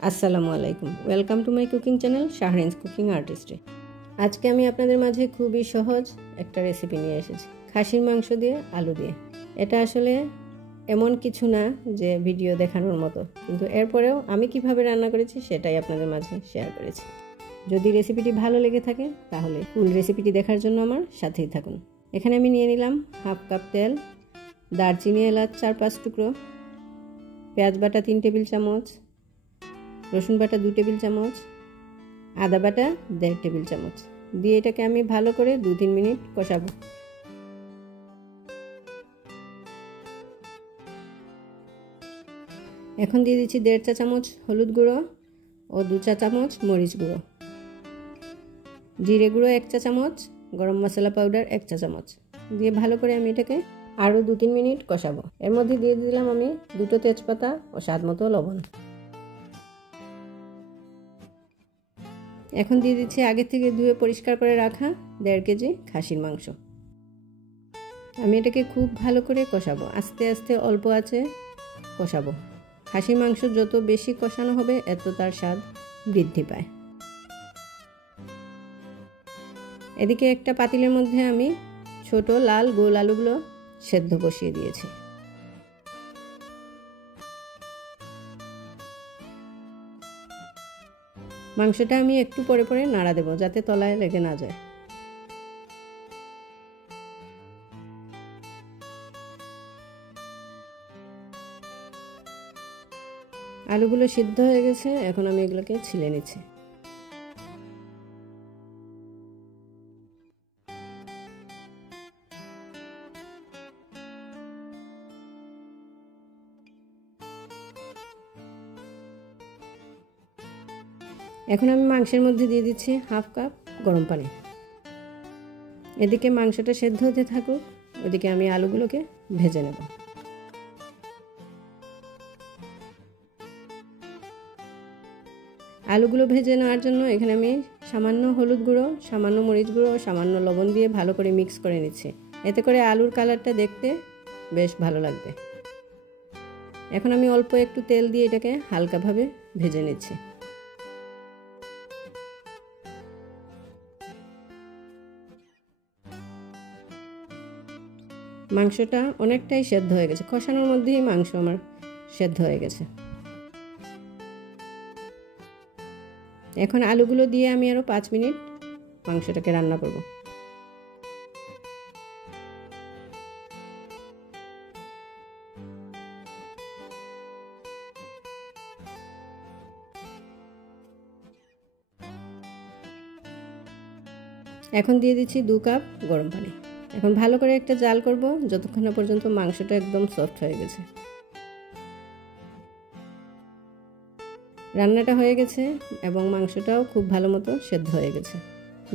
আসসালামু আলাইকুম, welcome to my cooking channel Shahrin's cooking artistry. আজকে আমি আপনাদের মাঝে খুবই সহজ একটা রেসিপি নিয়ে এসেছি, খাসির মাংস দিয়ে আলু দিয়ে। এটা আসলে এমন কিছু না যে ভিডিও দেখানোর মতো, কিন্তু এরপরেও আমি কিভাবে রান্না করেছি সেটাই আপনাদের মাঝে শেয়ার করেছি। যদি রেসিপিটি ভালো লেগে থাকে তাহলে ফুল রেসিপিটি দেখার জন্য আমার সাথেই থাকুন। এখানে আমি নিয়ে নিলাম হাফ কাপ তেল, দারচিনি এলাচ 4-5 টুকরো, পেঁয়াজ বাটা 3 টেবিল চামচ, রসুন বাটা 2 টেবিল চামচ, আদা বাটা 1.5 টেবিল চামচ দিয়ে এটাকে আমি ভালো করে 2-3 মিনিট কষাবো। এখন দিয়ে দিচ্ছি 1.5 চা চামচ হলুদ গুঁড়ো ও 2 চা চামচ মরিচ গুঁড়ো, জিরে গুঁড়ো 1 চা চামচ, গরম মশলা পাউডার 1 চা চামচ দিয়ে ভালো করে আমি এটাকে আরও 2-3 মিনিট কষাবো। এর মধ্যে দিয়ে দিলাম আমি 2টো তেজপাতা ও স্বাদ মতো লবণ। এখন দিয়ে দিচ্ছি আগে থেকে ধুয়ে পরিষ্কার করে রাখা 1.5 কেজি খাসির মাংস। আমি এটাকে খুব ভালো করে কষাবো, আস্তে আস্তে অল্প আঁচে কষাবো। খাসির মাংস যত বেশি কষানো হবে এত তার স্বাদ বৃদ্ধি পায়। এদিকে একটা পাতিলের মধ্যে আমি ছোট লাল গোল আলুগুলো সেদ্ধ বসিয়ে দিয়েছি। মাংসটা আমি একটু পরে পরে নাড়া দেব যাতে তলায় লেগে না যায়। আলুগুলো সিদ্ধ হয়ে গেছে, এখন আমি এগুলোকে ছিলে নিচ্ছি। এখন আমি মাংসের মধ্যে দিয়ে দিচ্ছি হাফ কাপ গরম পানি। এদিকে মাংসটা সেদ্ধ হতে থাকুক, ওদিকে আমি আলুগুলোকে ভেজে নেব। আলুগুলো ভেজে নেওয়ার জন্য এখানে আমি সামান্য হলুদ গুঁড়ো, সামান্য মরিচ গুঁড়ো ও সামান্য লবণ দিয়ে ভালো করে মিক্স করে নিচ্ছি। এতে করে আলুর কালারটা দেখতে বেশ ভালো লাগবে। এখন আমি অল্প একটু তেল দিয়ে এটাকে হালকাভাবে ভেজে নিচ্ছি। মাংসটা অনেকটাই সেদ্ধ হয়ে গেছে, কষানোর মধ্যেই মাংস আমার সেদ্ধ হয়ে গেছে। এখন আলুগুলো দিয়ে আমি আরও 5 মিনিট মাংসটাকে রান্না করব। এখন দিয়ে দিচ্ছি 2 কাপ গরম পানি। এখন ভালো করে একটা জাল করব যতক্ষণ না পর্যন্ত মাংসটা একদম সফট হয়ে গেছে। রান্নাটা হয়ে গেছে এবং মাংসটাও খুব ভালো মতো সেদ্ধ হয়ে গেছে।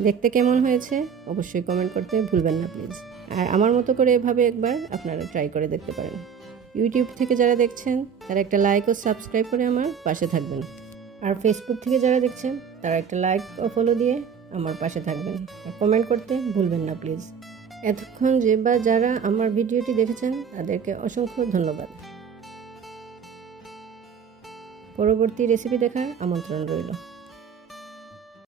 দেখতে কেমন হয়েছে অবশ্যই কমেন্ট করতে ভুলবেন না প্লিজ। আর আমার মতো করে এভাবে একবার আপনারা ট্রাই করে দেখতে পারেন। ইউটিউব থেকে যারা দেখছেন তারা একটা লাইক ও সাবস্ক্রাইব করে আমার পাশে থাকবেন। আর ফেসবুক থেকে যারা দেখছেন তারা একটা লাইক ও ফলো দিয়ে আমার পাশে থাকবেন। আর কমেন্ট করতে ভুলবেন না প্লিজ। এতক্ষণ যারা আমার ভিডিওটি দেখেছেন তাদেরকে অসংখ্য ধন্যবাদ। পরবর্তী রেসিপি দেখার আমন্ত্রণ রইল।